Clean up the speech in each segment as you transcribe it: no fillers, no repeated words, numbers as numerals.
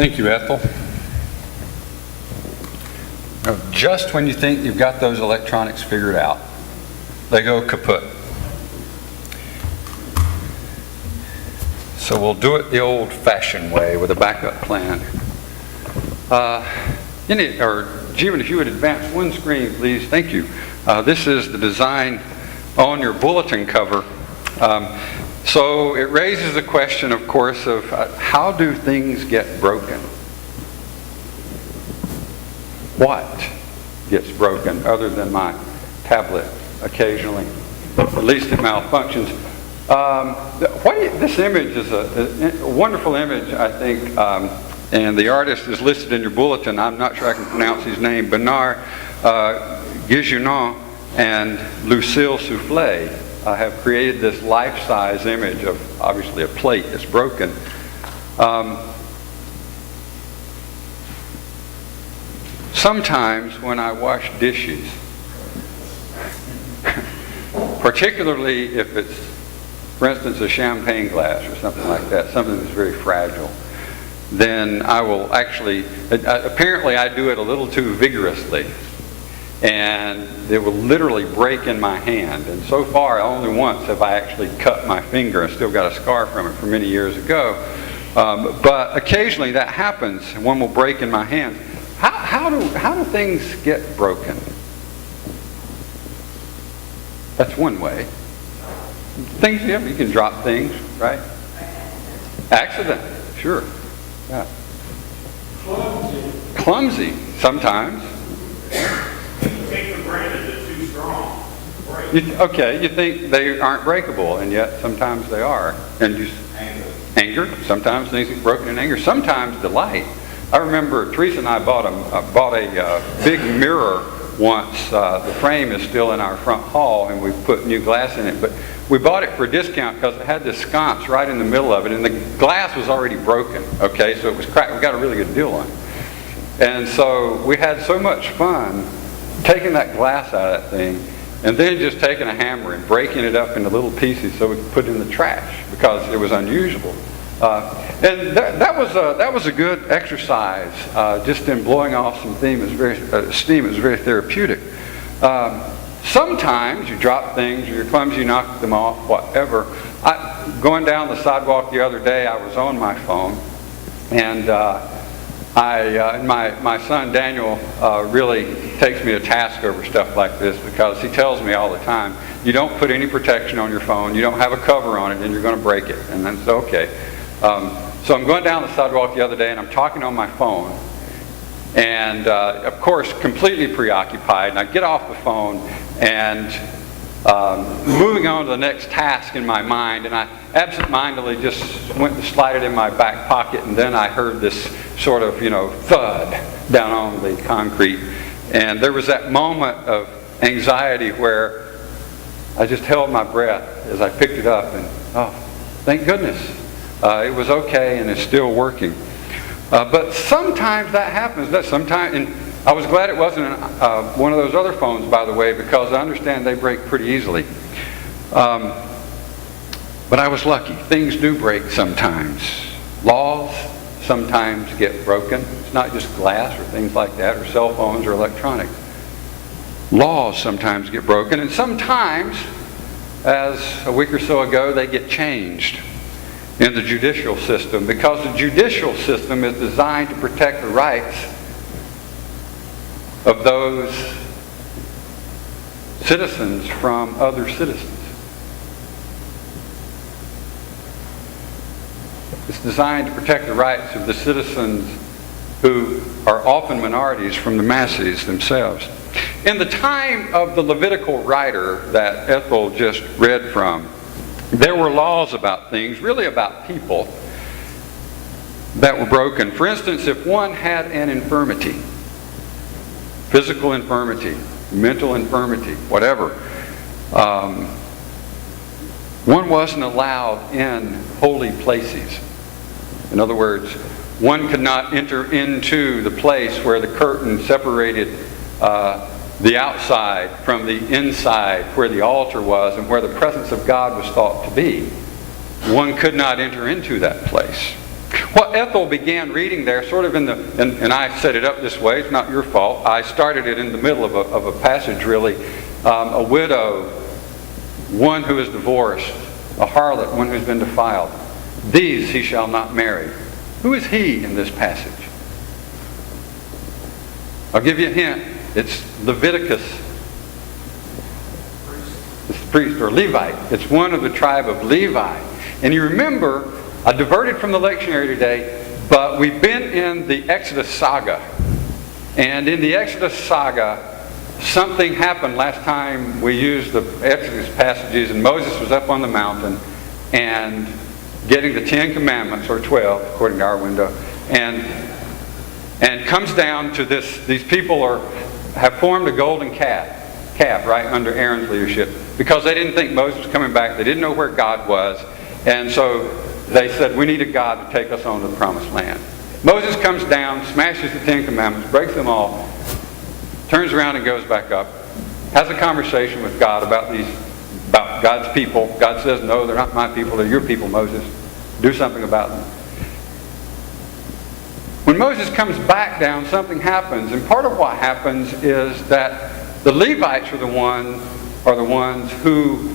Thank you, Ethel. Now, just when you think you've got those electronics figured out, they go kaput. So we'll do it the old-fashioned way with a backup plan. Jeevan, if you would advance one screen, please. Thank you. This is the design on your bulletin cover. So it raises the question, of course, of how do things get broken? What gets broken other than my tablet occasionally? At least it malfunctions. This image is a wonderful image, I think, and the artist is listed in your bulletin. I'm not sure I can pronounce his name. Bernard Guigenon and Lucille Soufflet have created this life-size image of, obviously, a plate that's broken. Sometimes when I wash dishes, particularly if it's, for instance, a champagne glass or something like that, something that's very fragile, then I will actually, apparently I do it a little too vigorously, and it will literally break in my hand. And so far, only once have I actually cut my finger. I still got a scar from it from many years ago. But occasionally that happens, and one will break in my hand. How do things get broken? That's one way. Things, yeah, you can drop things, right? Accident, sure. Yeah. Clumsy, sometimes. You take for granted they're too strong. You think they aren't breakable, and yet sometimes they are. And anger. Sometimes things get broken in anger. Sometimes delight. I remember Teresa and I bought a big mirror once. The frame is still in our front hall, and we put new glass in it. But we bought it for a discount because it had this sconce right in the middle of it, and the glass was already broken. Okay, so it was cracked. We got a really good deal on it. And so we had so much fun taking that glass out of that thing, and then just taking a hammer and breaking it up into little pieces so we could put it in the trash because it was unusual. And that was a good exercise, just in blowing off some steam. It was very therapeutic. Sometimes you drop things, or you're clumsy, you knock them off, whatever. Going down the sidewalk the other day, I was on my phone, and my son Daniel really takes me to task over stuff like this because he tells me all the time, you don't put any protection on your phone, you don't have a cover on it, and you're going to break it. And that's okay. So I'm going down the sidewalk the other day, and I'm talking on my phone, and of course completely preoccupied, and I get off the phone and moving on to the next task in my mind, and I absentmindedly just went to slide it in my back pocket, and then I heard this sort of, thud down on the concrete, and there was that moment of anxiety where I just held my breath as I picked it up, and oh, thank goodness. It was okay, and it's still working. But sometimes that happens. And I was glad it wasn't one of those other phones, by the way, because I understand they break pretty easily. But I was lucky. Things do break sometimes. Laws sometimes get broken. It's not just glass or things like that, or cell phones or electronics. Laws sometimes get broken, and sometimes, as a week or so ago, they get changed in the judicial system, because the judicial system is designed to protect the rights of those citizens from other citizens. It's designed to protect the rights of the citizens who are often minorities from the masses themselves. In the time of the Levitical writer that Ethel just read from, there were laws about things, really about people, that were broken. For instance, if one had an infirmity, physical infirmity, mental infirmity, whatever, one wasn't allowed in holy places. In other words, one could not enter into the place where the curtain separated the outside from the inside, where the altar was and where the presence of God was thought to be. One could not enter into that place. What Ethel began reading there, sort of and I set it up this way, it's not your fault. I started it in the middle of a passage, really. A widow, one who is divorced, a harlot, one who's been defiled. These he shall not marry. Who is he in this passage? I'll give you a hint. It's Leviticus. It's priest or Levite. It's one of the tribe of Levi. And you remember, I diverted from the lectionary today, but we've been in the Exodus saga. And in the Exodus saga, something happened last time we used the Exodus passages, and Moses was up on the mountain and getting the 10 Commandments, or 12, according to our window, and comes down to this. These people have formed a golden calf, right, under Aaron's leadership, because they didn't think Moses was coming back. They didn't know where God was. And so they said, we need a God to take us on to the promised land. Moses comes down, smashes the 10 Commandments, breaks them all, turns around and goes back up, has a conversation with God about God's people. God says, no, they're not my people, they're your people, Moses. Do something about them. When Moses comes back down, something happens. And part of what happens is that the Levites are the ones who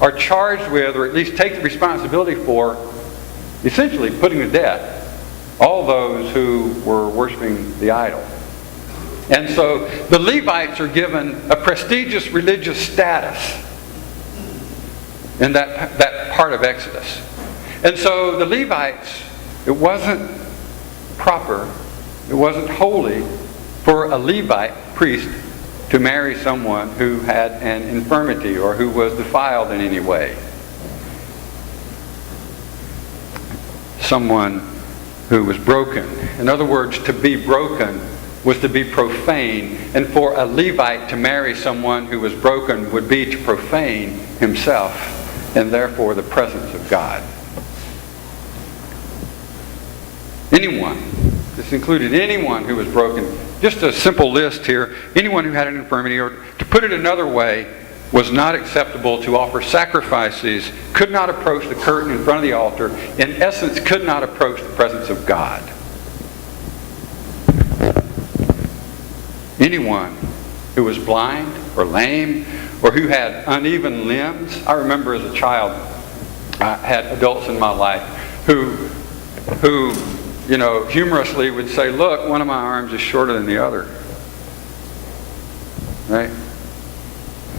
are charged with, or at least take the responsibility for, essentially putting to death all those who were worshiping the idol. And so the Levites are given a prestigious religious status in that part of Exodus. And so the Levites, it wasn't proper, it wasn't holy for a Levite priest to marry someone who had an infirmity or who was defiled in any way. Someone who was broken. In other words, to be broken was to be profane, and for a Levite to marry someone who was broken would be to profane himself and therefore the presence of God. Anyone, this included anyone who was broken. Just a simple list here. Anyone who had an infirmity, or to put it another way, was not acceptable to offer sacrifices, could not approach the curtain in front of the altar, in essence could not approach the presence of God. Anyone who was blind or lame or who had uneven limbs. I remember as a child, I had adults in my life who humorously would say, look, one of my arms is shorter than the other. Right?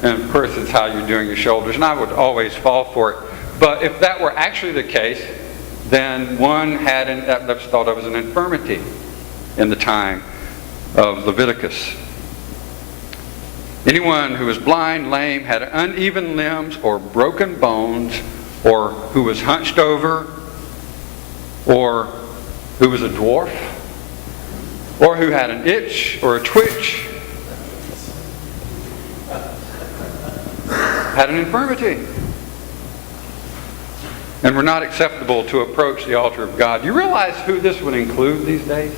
And of course it's how you're doing your shoulders, and I would always fall for it. But if that were actually the case, then one had that was thought of as an infirmity in the time of Leviticus. Anyone who was blind, lame, had uneven limbs or broken bones, or who was hunched over, or who was a dwarf, or who had an itch or a twitch, had an infirmity, and were not acceptable to approach the altar of God. You realize who this would include these days?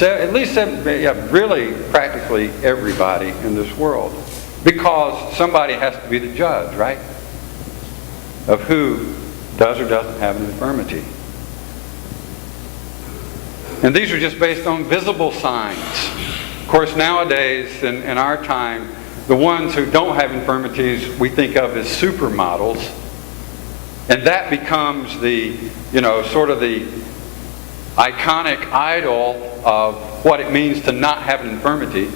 At least, really practically everybody in this world. Because somebody has to be the judge, right? Of who does or doesn't have an infirmity. And these are just based on visible signs. Of course, nowadays, in our time, the ones who don't have infirmities we think of as supermodels. And that becomes the, sort of the iconic idol of what it means to not have an infirmity.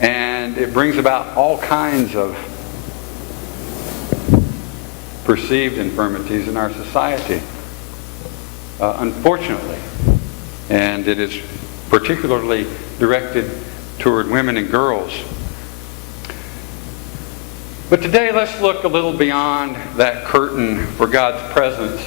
And it brings about all kinds of perceived infirmities in our society, unfortunately. And it is particularly directed toward women and girls. But today let's look a little beyond that curtain for God's presence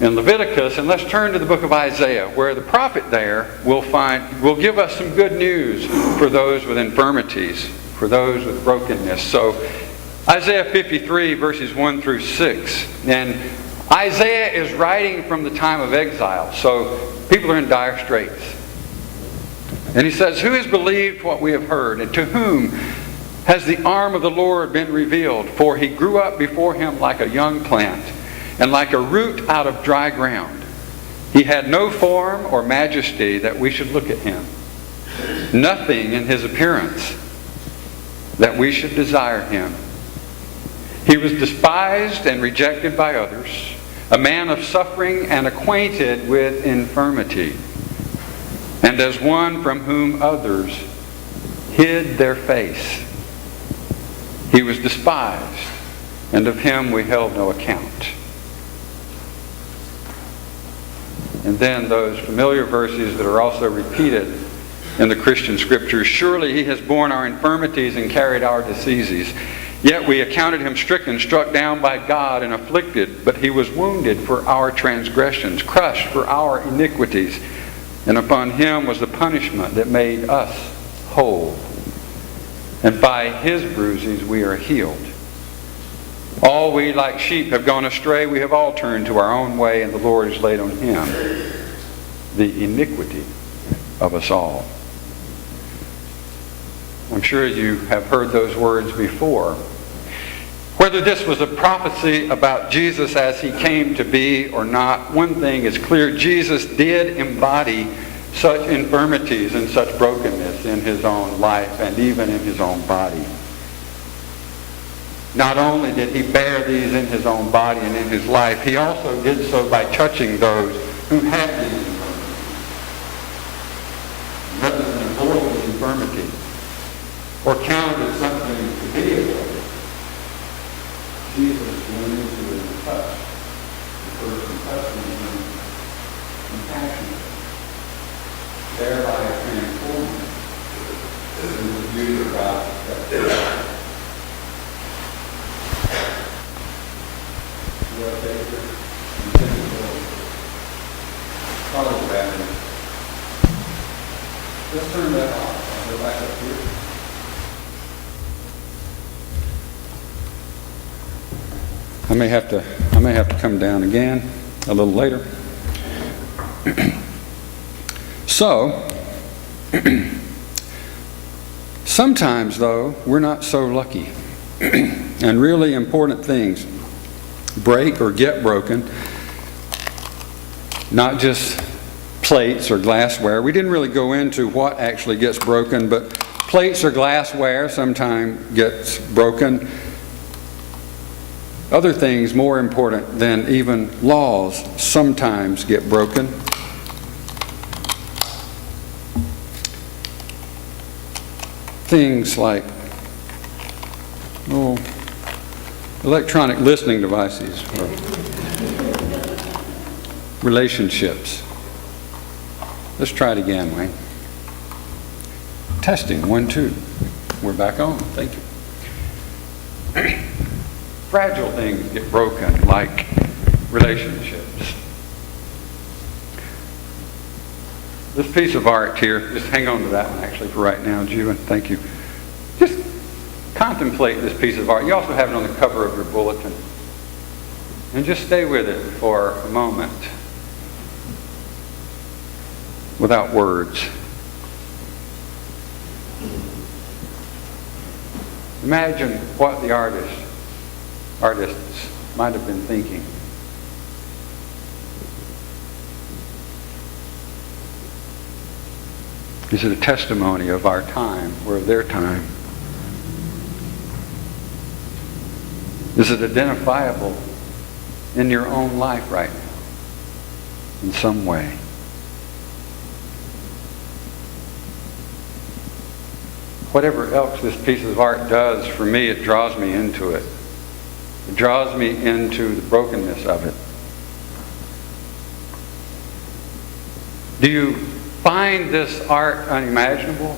in Leviticus, and let's turn to the book of Isaiah, where the prophet there will give us some good news for those with infirmities, for those with brokenness. So Isaiah 53 verses 1 through 6. And Isaiah is writing from the time of exile, so people are in dire straits. And he says, who has believed what we have heard, and to whom has the arm of the Lord been revealed, for he grew up before him like a young plant, and like a root out of dry ground. He had no form or majesty that we should look at him, nothing in his appearance that we should desire him. He was despised and rejected by others, a man of suffering and acquainted with infirmity, and as one from whom others hid their face. He was despised, and of him we held no account. And then those familiar verses that are also repeated in the Christian scriptures. Surely he has borne our infirmities and carried our diseases. Yet we accounted him stricken, struck down by God, and afflicted. But he was wounded for our transgressions, crushed for our iniquities. And upon him was the punishment that made us whole. And by his bruises we are healed. All we like sheep have gone astray. We have all turned to our own way, and the Lord has laid on him the iniquity of us all. I'm sure you have heard those words before. Whether this was a prophecy about Jesus as he came to be or not, one thing is clear. Jesus did embody such infirmities and such brokenness in his own life and even in his own body. Not only did he bear these in his own body and in his life, he also did so by touching those who had these infirmities. Rather than avoid the infirmity or count as something to be avoided, Jesus went into it and touched the person, touching him compassionately, thereby transforming into the beauty of God. Let's turn that off. I'll go back up here. I may have to come down again a little later. So, sometimes though, we're not so lucky. And really important things break or get broken. Not just plates or glassware. We didn't really go into what actually gets broken, but plates or glassware sometimes gets broken. Other things more important than even laws sometimes get broken. Things like electronic listening devices, or relationships. Let's try it again, Wayne. Testing, 1, 2. We're back on. Thank you. Fragile things get broken, like relationships. This piece of art here, just hang on to that one actually for right now, Ju, and thank you. Just contemplate this piece of art. You also have it on the cover of your bulletin. And just stay with it for a moment. Without words. Imagine what the artists might have been thinking. Is it a testimony of our time or of their time? Is it identifiable in your own life right now in some way? Whatever else this piece of art does for me, it draws me into it. It draws me into the brokenness of it. Do you find this art unimaginable,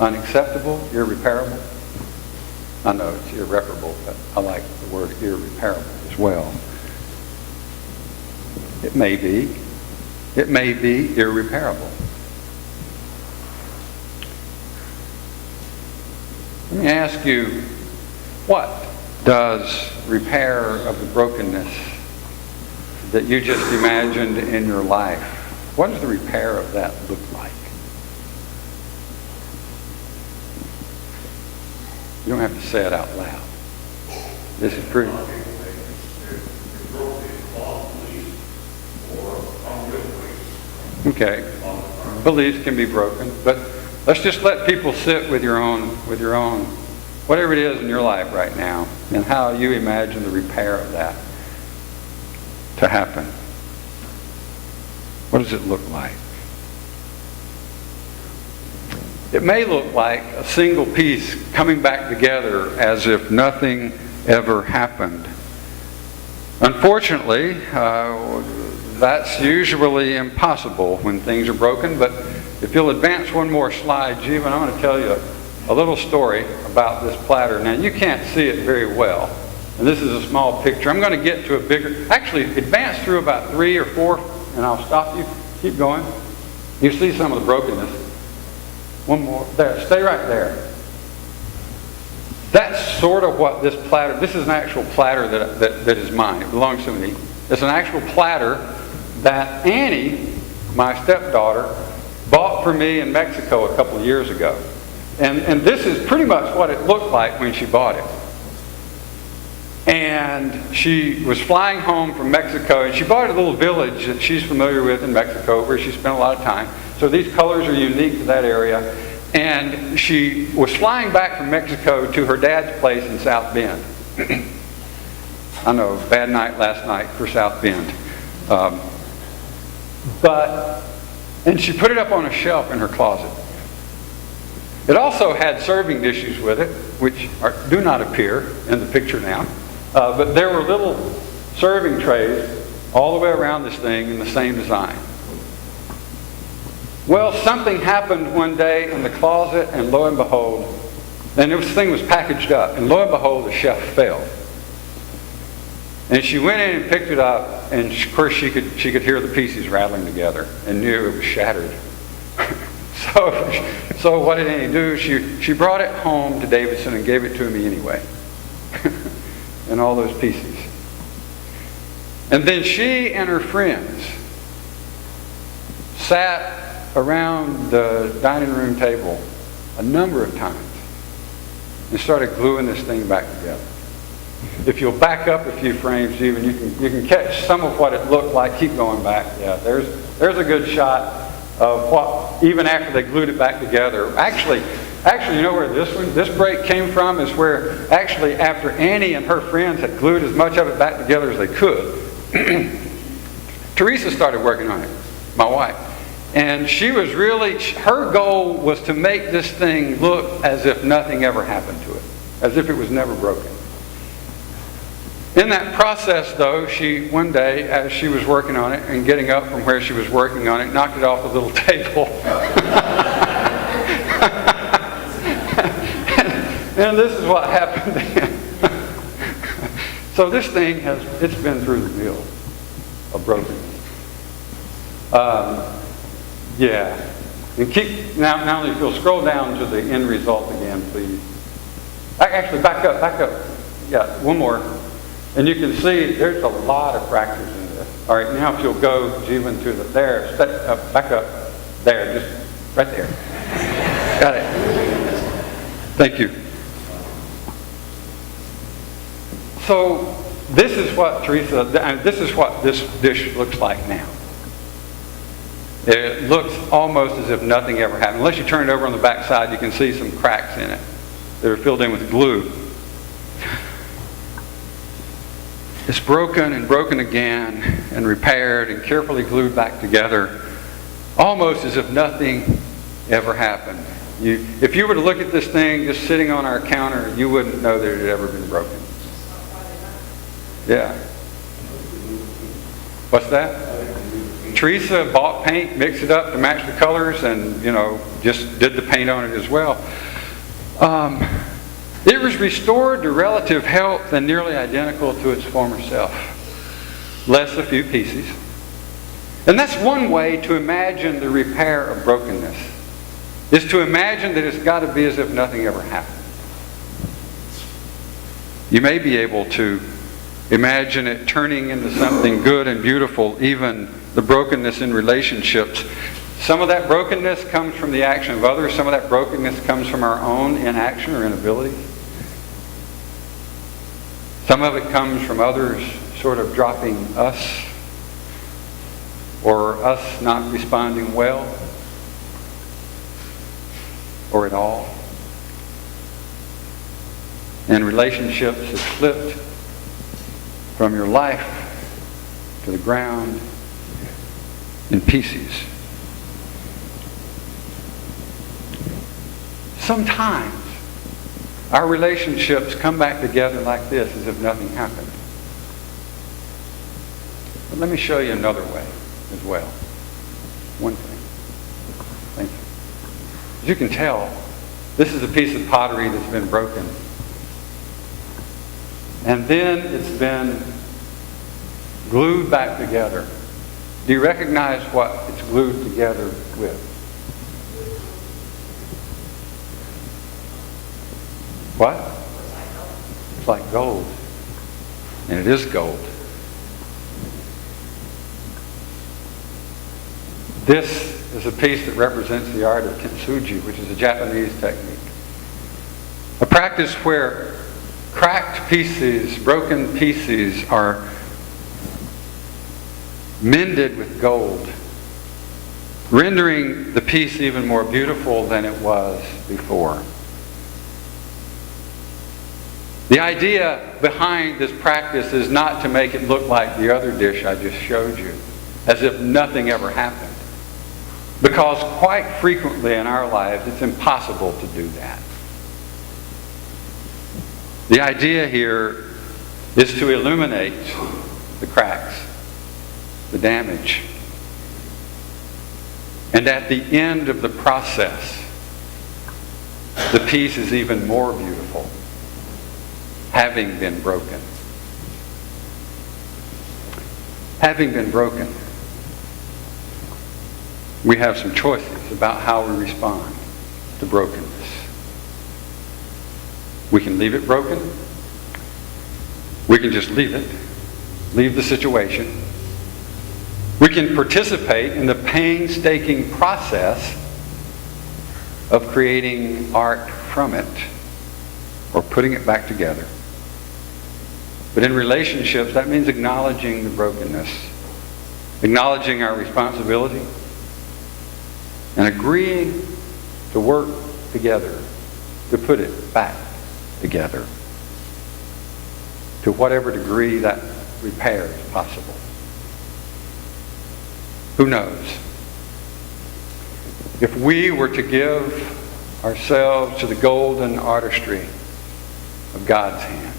unacceptable, irreparable? I know it's irreparable, but I like the word irreparable as well. It may be. It may be irreparable. Let me ask you, what does repair of the brokenness that you just imagined in your life, what does the repair of that look like? You don't have to say it out loud. This is pretty. Okay. Beliefs can be broken, but let's just let people sit with your own, whatever it is in your life right now, and how you imagine the repair of that to happen. What does it look like? It may look like a single piece coming back together as if nothing ever happened. Unfortunately, that's usually impossible when things are broken, but if you'll advance one more slide, Jeevan, I'm going to tell you a little story about this platter. Now, you can't see it very well, and this is a small picture. I'm going to get to a bigger, actually, advance through about 3 or 4, and I'll stop you. Keep going. You see some of the brokenness. One more. There. Stay right there. That's sort of what this platter, this is an actual platter that is mine. It belongs to me. It's an actual platter that Annie, my stepdaughter, bought for me in Mexico a couple of years ago. And this is pretty much what it looked like when she bought it. And she was flying home from Mexico, and she bought a little village that she's familiar with in Mexico where she spent a lot of time. So these colors are unique to that area. And she was flying back from Mexico to her dad's place in South Bend. I know, bad night last night for South Bend. And she put it up on a shelf in her closet. It also had serving dishes with it, which do not appear in the picture now. But there were little serving trays all the way around this thing in the same design. Well, something happened one day in the closet, and lo and behold, and this thing was packaged up, and lo and behold, the shelf fell. And she went in and picked it up, and of course she could hear the pieces rattling together and knew it was shattered. So what did Annie do? She brought it home to Davidson and gave it to me anyway. And all those pieces. And then she and her friends sat around the dining room table a number of times and started gluing this thing back together. If you'll back up a few frames, even you can catch some of what it looked like. Keep going back. Yeah, there's a good shot of what, even after they glued it back together. Actually, you know where this break came from is where actually after Annie and her friends had glued as much of it back together as they could, Teresa started working on it, my wife. And she was really, her goal was to make this thing look as if nothing ever happened to it, as if it was never broken. In that process, though, she, one day, as she was working on it and getting up from where she was working on it, knocked it off the little table. And this is what happened then. So this thing it's been through the mill of brokenness. Yeah. And keep, now if you'll scroll down to the end result again, please. Actually, back up. Yeah, one more. And you can see there's a lot of fractures in this. All right, now if you'll go, Jeevan, to there, back up, there, just right there. Got it. Thank you. So this is what this is what this dish looks like now. It looks almost as if nothing ever happened. Unless you turn it over on the back side, you can see some cracks in it that are filled in with glue. It's broken and broken again and repaired and carefully glued back together, almost as if nothing ever happened. If you were to look at this thing just sitting on our counter, you wouldn't know that it had ever been broken. Yeah. What's that? Teresa bought paint, mixed it up to match the colors, and, just did the paint on it as well. It was restored to relative health and nearly identical to its former self. Less a few pieces. And that's one way to imagine the repair of brokenness, is to imagine that it's got to be as if nothing ever happened. You may be able to imagine it turning into something good and beautiful, even the brokenness in relationships. Some of that brokenness comes from the action of others. Some of that brokenness comes from our own inaction or inability. Some of it comes from others sort of dropping us, or us not responding well, or at all. And relationships have slipped from your life to the ground in pieces. Sometimes our relationships come back together like this, as if nothing happened. But let me show you another way as well. One thing. Thank you. As you can tell, this is a piece of pottery that's been broken. And then it's been glued back together. Do you recognize what it's glued together with? What? It's like gold. And it is gold. This is a piece that represents the art of kintsugi, which is a Japanese technique. A practice where cracked pieces, broken pieces are mended with gold, rendering the piece even more beautiful than it was before. The idea behind this practice is not to make it look like the other dish I just showed you, as if nothing ever happened. Because quite frequently in our lives, it's impossible to do that. The idea here is to illuminate the cracks, the damage. And at the end of the process, the piece is even more beautiful, having been broken. Having been broken, we have some choices about how we respond to brokenness. We can leave it broken. We can just leave it. Leave the situation. We can participate in the painstaking process of creating art from it or putting it back together. But in relationships, that means acknowledging the brokenness, acknowledging our responsibility, and agreeing to work together to put it back together to whatever degree that repair is possible. Who knows? If we were to give ourselves to the golden artistry of God's hand,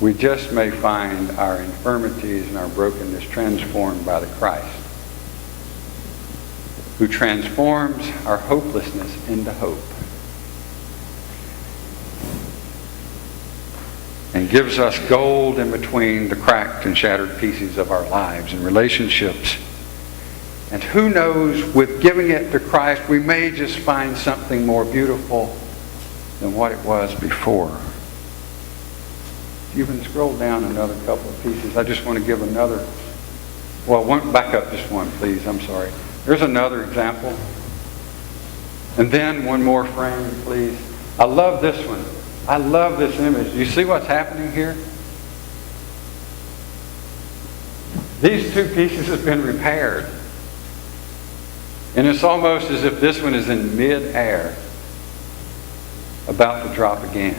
we just may find our infirmities and our brokenness transformed by the Christ, who transforms our hopelessness into hope and gives us gold in between the cracked and shattered pieces of our lives and relationships. And who knows, with giving it to Christ, we may just find something more beautiful than what it was before. You can scroll down another couple of pieces. I just want to give another, back up just one, please. I'm sorry. There's another example. And then one more frame, please. I love this one. I love this image. You see what's happening here? These two pieces have been repaired. And it's almost as if this one is in mid-air, about to drop again.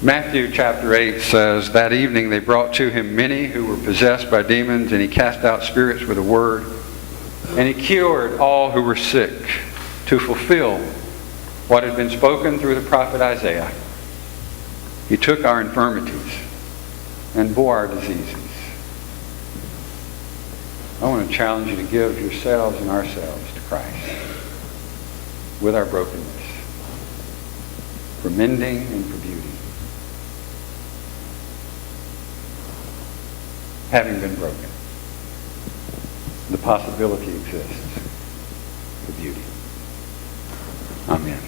Matthew chapter 8 says, "That evening they brought to him many who were possessed by demons, and he cast out spirits with a word, and he cured all who were sick," to fulfill what had been spoken through the prophet Isaiah. He took our infirmities and bore our diseases. I want to challenge you to give yourselves and ourselves to Christ with our brokenness, for mending and for beauty. Having been broken, the possibility exists for beauty. Amen.